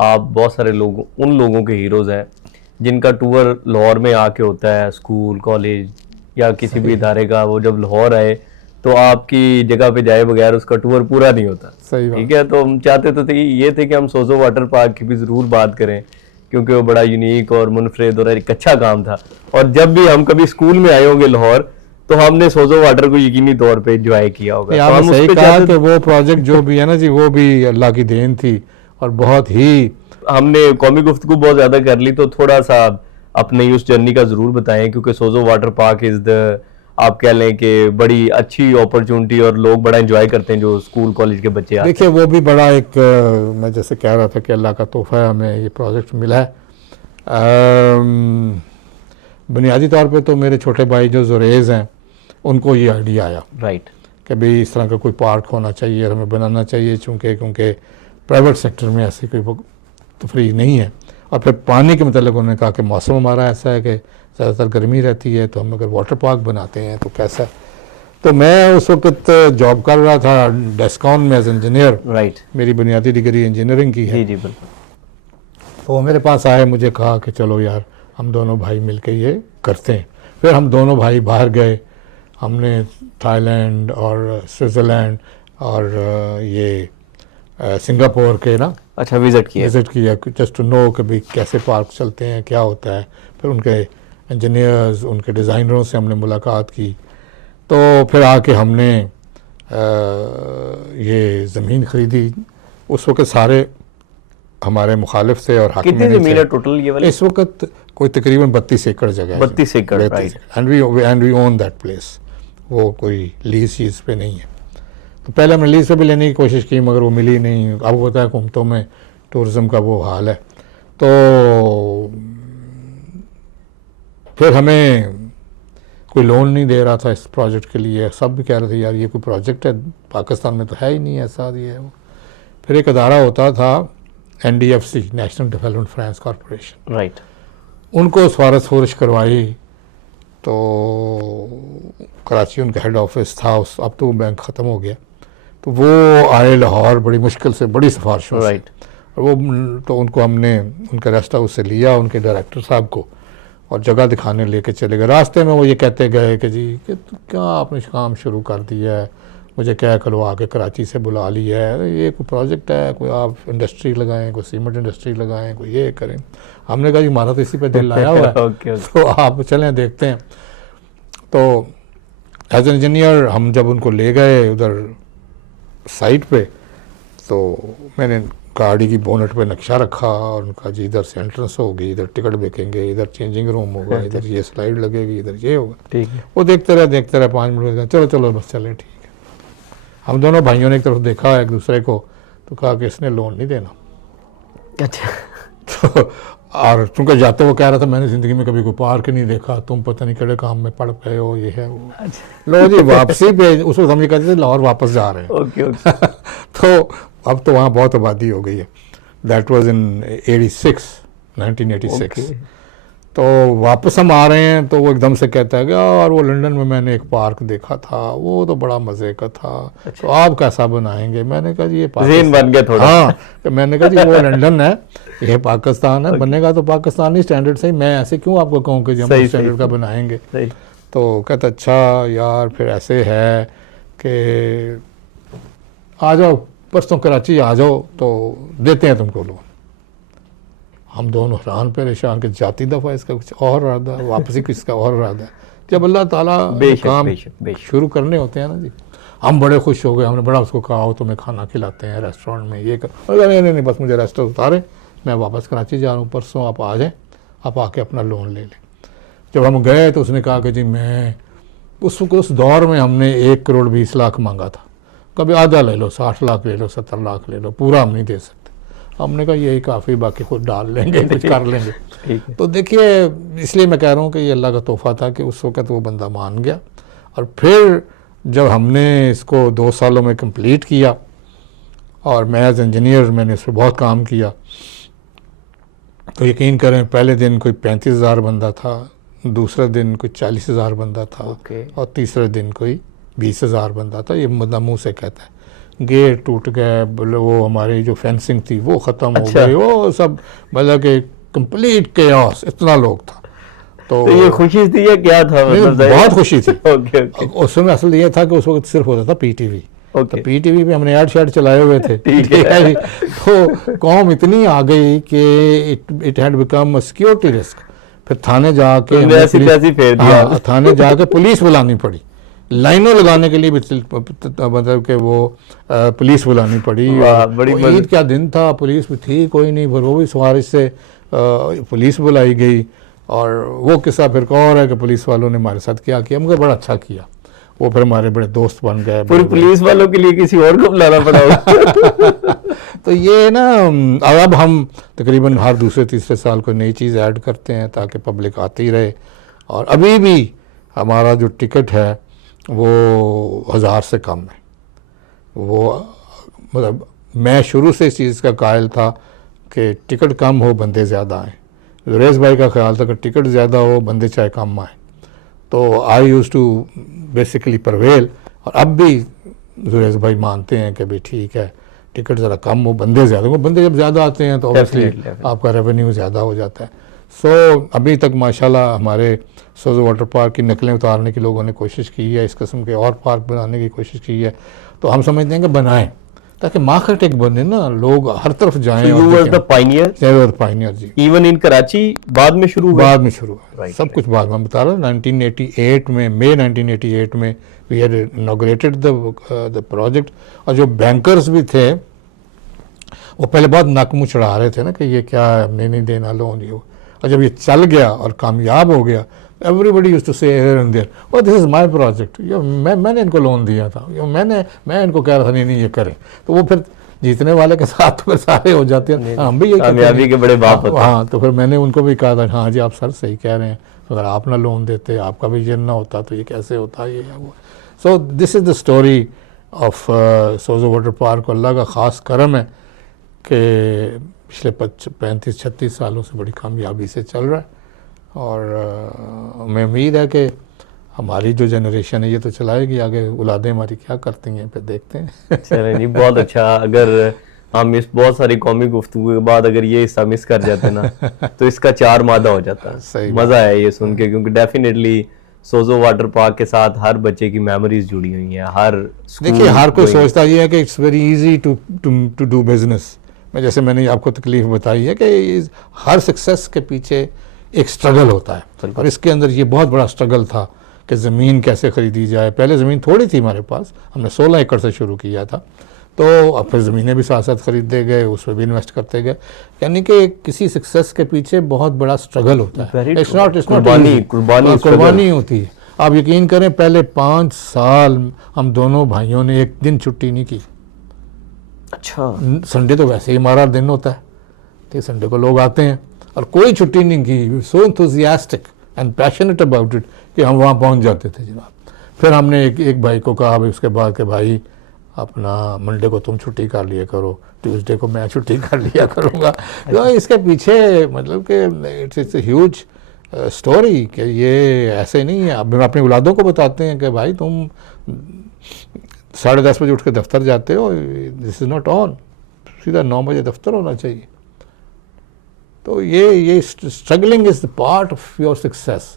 आप बहुत सारे लोगों उन लोगों के हीरोज़ हैं जिनका टूर लाहौर में आके होता है, स्कूल कॉलेज या किसी भी इदारे का। वो जब लाहौर आए तो आपकी जगह पे जाए बगैर उसका टूर पूरा नहीं होता। सही ठीक बात। है, तो हम चाहते तो थे ये थे कि हम सोजो वाटर पार्क की भी ज़रूर बात करें, क्योंकि वो बड़ा यूनिक और मुनफरिद और एक अच्छा काम था। और जब भी हम कभी स्कूल में आए होंगे लाहौर, तो हमने सोजो वाटर को यकीनी तौर पे एंजॉय किया होगा। नहीं, तो आपने हम उस सही पे कहा चाहते कि वो प्रोजेक्ट जो भी है ना जी, वो भी अल्लाह की देन थी और बहुत ही। हमने कौमी गुफ्तगू बहुत ज्यादा कर ली, तो थोड़ा सा अपने उस जर्नी का जरूर बताएं, क्योंकि सोजो वाटर पार्क इज द, आप कह लें कि बड़ी अच्छी अपॉर्चुनिटी और लोग बड़ा एंजॉय करते हैं जो स्कूल कॉलेज के बच्चे आते देखिए हैं। वो भी बड़ा एक मैं जैसे कह रहा था कि अल्लाह का तोहफा है, हमें ये प्रोजेक्ट मिला है। बुनियादी तौर पे तो मेरे छोटे भाई जो जुरेज़ हैं उनको ये आइडिया आया राइट। कि भाई इस तरह का कोई पार्क होना चाहिए और हमें बनाना चाहिए, क्योंकि प्राइवेट सेक्टर में ऐसी कोई तफरीह नहीं है। और फिर पानी के मतलब उन्होंने कहा कि मौसम हमारा ऐसा है कि ज़्यादातर गर्मी रहती है, तो हम अगर वाटर पार्क बनाते हैं तो कैसा। तो मैं उस वक्त जॉब कर रहा था डेस्कॉन में एज इंजीनियर। राइट। मेरी बुनियादी डिग्री इंजीनियरिंग की है। जी जी बिल्कुल। तो वो मेरे पास आए, मुझे कहा कि चलो यार हम दोनों भाई मिलके ये करते हैं। फिर हम दोनों भाई बाहर गए, हमने थाईलैंड और स्विट्ज़रलैंड और ये सिंगापुर के ना अच्छा, विजिट किया जस्ट टू नो कि भाई कैसे पार्क चलते हैं, क्या होता है। फिर उनके इंजीनियर्स, उनके डिज़ाइनरों से हमने मुलाकात की। तो फिर आके हमने ये ज़मीन ख़रीदी। उस वक्त सारे हमारे मुखालिफ थे और कितनी ज़मीन है टोटल ये वाली? इस वक्त कोई तकरीबन 32 एकड़ जगह है। 32 एकड़, right. And we own that place. वो कोई लीज चीज़ पे नहीं है। तो पहले हमने लीज पे भी लेने की कोशिश की, मगर वो मिली नहीं। अब पता है हुकूमतों में टूरिज़म का वो हाल है। तो फिर हमें कोई लोन नहीं दे रहा था इस प्रोजेक्ट के लिए। सब भी कह रहे थे यार ये कोई प्रोजेक्ट है, पाकिस्तान में तो है ही नहीं ऐसा, ये है वो। फिर एक अदारा होता था NDFC, national development finance corporation, right. उनको सिफारिश करवाई। तो कराची उनका हेड ऑफिस था, उस अब तो बैंक ख़त्म हो गया। तो वो आए लाहौर बड़ी मुश्किल से, बड़ी सिफारिशों से। राइट। और वो तो उनको हमने उनके रेस्ट हाउस से लिया, उनके डायरेक्टर साहब को, और जगह दिखाने लेके चले गए। रास्ते में वो ये कहते गए कि जी कि क्या आपने काम शुरू कर दिया है, मुझे क्या करो आके कराची से बुला लिया है, ये कोई प्रोजेक्ट है, कोई आप इंडस्ट्री लगाएं, कोई सीमेंट इंडस्ट्री लगाएं, कोई ये करें। हमने कहा जी हमारा तो इसी पे दिल लाया हुआ है। ओके। तो आप चलें देखते हैं। तो एज एन इंजीनियर हम जब उनको ले गए उधर साइट पे, तो मैंने गाड़ी की बोनट पे नक्शा रखा और उनका जी इधर से एंट्रेंस होगी, इधर टिकट बिकेंगे, इधर चेंजिंग रूम होगा, इधर ये स्लाइड लगेगी, इधर ये होगा। ठीक है। वो देखते रहे 5 मिनट, चलो चलो बस चलें, ठीक है। हम दोनों भाइयों ने एक तरफ देखा एक दूसरे को, तो कहा कि इसने लोन नहीं देना। अच्छा। तो और चूँकि जाते वो कह रहा था मैंने ज़िंदगी में कभी कोई पार्क नहीं देखा, तुम पता नहीं केड़े काम में पड़ गए हो, ये है वो। लो जी वापसी पे उस वक्त हम ये कहते थे लाहौर वापस जा रहे हैं। Okay okay. तो अब तो वहाँ बहुत आबादी हो गई है। That was in 1986। तो वापस हम आ रहे हैं, तो वो एकदम से कहता है कि यार वो लंदन में मैंने एक पार्क देखा था, वो तो बड़ा मज़े का था। अच्छा। तो आप कैसा बनाएंगे? मैंने कहा जी ये ज़हन बन गया थोड़ा। हाँ, तो मैंने कहा जी वो लंदन है, ये पाकिस्तान है, बनेगा तो पाकिस्तानी स्टैंडर्ड से ही। मैं ऐसे क्यों आपको कहूँ कि हम स्टैंडर्ड का बनाएंगे। तो कहता अच्छा यार फिर ऐसे है कि आ जाओ परसों कराची आ जाओ, तो देते हैं तुमको लोन। हम दोनों हैरान परेशान कि जाती दफ़ा इसका कुछ और इरादा, वापसी किसका और इरादा है। जब अल्लाह ताला काम शुरू करने होते हैं ना जी, हम बड़े खुश हो गए। हमने बड़ा उसको कहा हो तुम्हें खाना खिलाते हैं रेस्टोरेंट में, ये कर। नहीं बस मुझे रेस्टोरेंट उतारे, मैं वापस कराची जा रहा हूँ, परसों आप आ जाएँ, आप आके अपना लोन ले लें। जब हम गए तो उसने कहा कि जी मैं उस दौर में हमने 1,20,00,000 मांगा था। कभी आधा ले लो, 60 लाख ले लो, 70 लाख ले लो, पूरा हम नहीं दे सकते। हमने कहा यही काफ़ी, बाकी खुद डाल लेंगे, कुछ कर लेंगे। तो देखिए इसलिए मैं कह रहा हूँ कि ये अल्लाह का तोहफा था कि उस वक़्त वो बंदा मान गया। और फिर जब हमने इसको 2 सालों में कंप्लीट किया, और मैं एज इंजीनियर मैंने इस पर बहुत काम किया, तो यकीन करें पहले दिन कोई 35,000 बंदा था, दूसरे दिन कोई 40,000 बंदा था, और तीसरे दिन कोई 20,000 बंदा था। ये बंदा मुँह से कहता है, गेट टूट गए, वो हमारी जो फेंसिंग थी वो ख़त्म हो अच्छा। गई, वो सब मतलब कि कंप्लीट केओस, इतना लोग था। तो ये खुशी थी या क्या था? नहीं, मतलब बहुत खुशी थी। ओके ओके उस समय असल ये था कि उस वक्त सिर्फ होता था पीटीवी, तो ओके पीटीवी पे हमने ऐड शैड चलाए हुए थे। ठीक है। जी। तो कौम इतनी आ गई कि it had become a security risk. फिर थाने जाके तुमने हमने ऐसी तैसी फेर दिया। हाँ, थाने जाके पुलिस बुलानी पड़ी, लाइनों लगाने के लिए भी मतलब कि वो पुलिस बुलानी पड़ी। वाह, और बड़ी वो ईद का दिन था, पुलिस भी थी कोई नहीं, फिर वो भी सवारिश से पुलिस बुलाई गई। और वो किस्सा फिर और है कि पुलिस वालों ने हमारे साथ क्या किया, मुझे बड़ा अच्छा किया, वो फिर हमारे बड़े दोस्त बन गए। पूरी पुलिस वालों के लिए किसी और को बुलाना पड़ा होगा। तो ये ना अब हम तकरीबन हर दूसरे तीसरे साल कोई नई चीज़ ऐड करते हैं ताकि पब्लिक आती रहे। और अभी भी हमारा जो टिकट है वो 1000 से कम है। वो मतलब मैं शुरू से इस चीज़ का कायल था कि टिकट कम हो बंदे ज़्यादा आएँ। जुरेश भाई का ख्याल था कि टिकट ज़्यादा हो बंदे चाहे कम आए। तो आई यूज़ टू बेसिकली परवेल। और अब भी जुरेश भाई मानते हैं कि भाई ठीक है, टिकट ज़रा कम हो बंदे ज़्यादा हो। बंदे जब ज़्यादा आते हैं तो ऑब्वियसली आपका रेवेन्यू ज़्यादा हो जाता है। सो अभी तक माशाल्लाह हमारे सोजो वाटर पार्क की नकलें उतारने की लोगों ने कोशिश की है, इस किस्म के और पार्क बनाने की कोशिश की है। तो हम समझते हैं कि बनाएं ताकि मार्केट एक बने ना, लोग हर तरफ जाएं। You were the pioneer? Pioneer जी। इवन इन कराची बाद में शुरू हुआ? बाद में शुरू हुआ, सब कुछ बाद में। मैं बता रहा हूँ 1988 में, मई 1988 में we had inaugurated the project. और जो बैंकर्स भी थे वो पहले बहुत नक मुँह चढ़ा रहे थे ना कि ये क्या है, हमने नहीं देना लोन ये। और जब ये चल गया और कामयाब हो गया, everybody used to say here and there, oh this is my project, ये मैंने इनको लोन दिया था, मैं इनको कह रहा था नहीं ये करें। तो वो फिर जीतने वाले के साथ तो फिर सारे हो जाते हैं, हम भी ये कामयाबी के बड़े बाप होते हैं। हाँ, तो फिर मैंने उनको भी कहा था हाँ जी आप सर सही कह रहे हैं, अगर आप ना लोन देते, आपका विजन ना होता तो ये कैसे होता, ये वो। So this is the story of Sojo water park. Allah का ख़ास करम है कि पिछले 35-36 सालों से बड़ी कामयाबी से चल रहा है। और हमें उम्मीद है कि हमारी जो जनरेशन है ये तो चलाएगी, आगे औलादें हमारी क्या करती हैं फिर देखते हैं। चलें जी, बहुत अच्छा। अगर हम इस बहुत सारी कौमी गुफ्तगू के बाद अगर ये हिस्सा मिस कर जाते ना तो इसका 4 मादा हो जाता। सही मज़ा आया ये सुन के, क्योंकि डेफिनेटली सोजो वाटर पार्क के साथ हर बच्चे की मेमोरीज जुड़ी हुई हैं। हर देखिए हर कोई सोचता ये है कि it's very easy to do business. मैं जैसे मैंने आपको तकलीफ बताई है कि हर सक्सेस के पीछे एक स्ट्रगल होता है, और इसके अंदर ये बहुत बड़ा स्ट्रगल था कि ज़मीन कैसे ख़रीदी जाए। पहले ज़मीन थोड़ी थी हमारे पास, हमने 16 एकड़ से शुरू किया था, तो अब फिर ज़मीनें भी साथ साथ ख़रीदते गए, उसमें भी इन्वेस्ट करते गए। यानी कि किसी सक्सेस के पीछे बहुत बड़ा स्ट्रगल होता है, इट्स नॉट कुर्बानी होती है। आप यकीन करें पहले 5 साल हम दोनों भाइयों ने एक दिन छुट्टी नहीं की। अच्छा, संडे तो वैसे ही हमारा दिन होता है, तो संडे को लोग आते हैं, और कोई छुट्टी नहीं की। So enthusiastic and passionate about it कि हम वहाँ पहुँच जाते थे जनाब। फिर हमने एक भाई को कहा भाई उसके बाद कि भाई अपना मंडे को तुम छुट्टी कर लिया करो, ट्यूसडे को मैं छुट्टी कर लिया करूँगा। तो इसके पीछे मतलब कि इट्स ए ह्यूज स्टोरी कि ये ऐसे नहीं है। अब हम अपनी औलादों को बताते हैं कि भाई तुम 10:30 बजे उठ के दफ्तर जाते हो, दिस इज़ नॉट ऑन, सीधा 9 बजे दफ्तर होना चाहिए। तो ये struggling is the part of your success.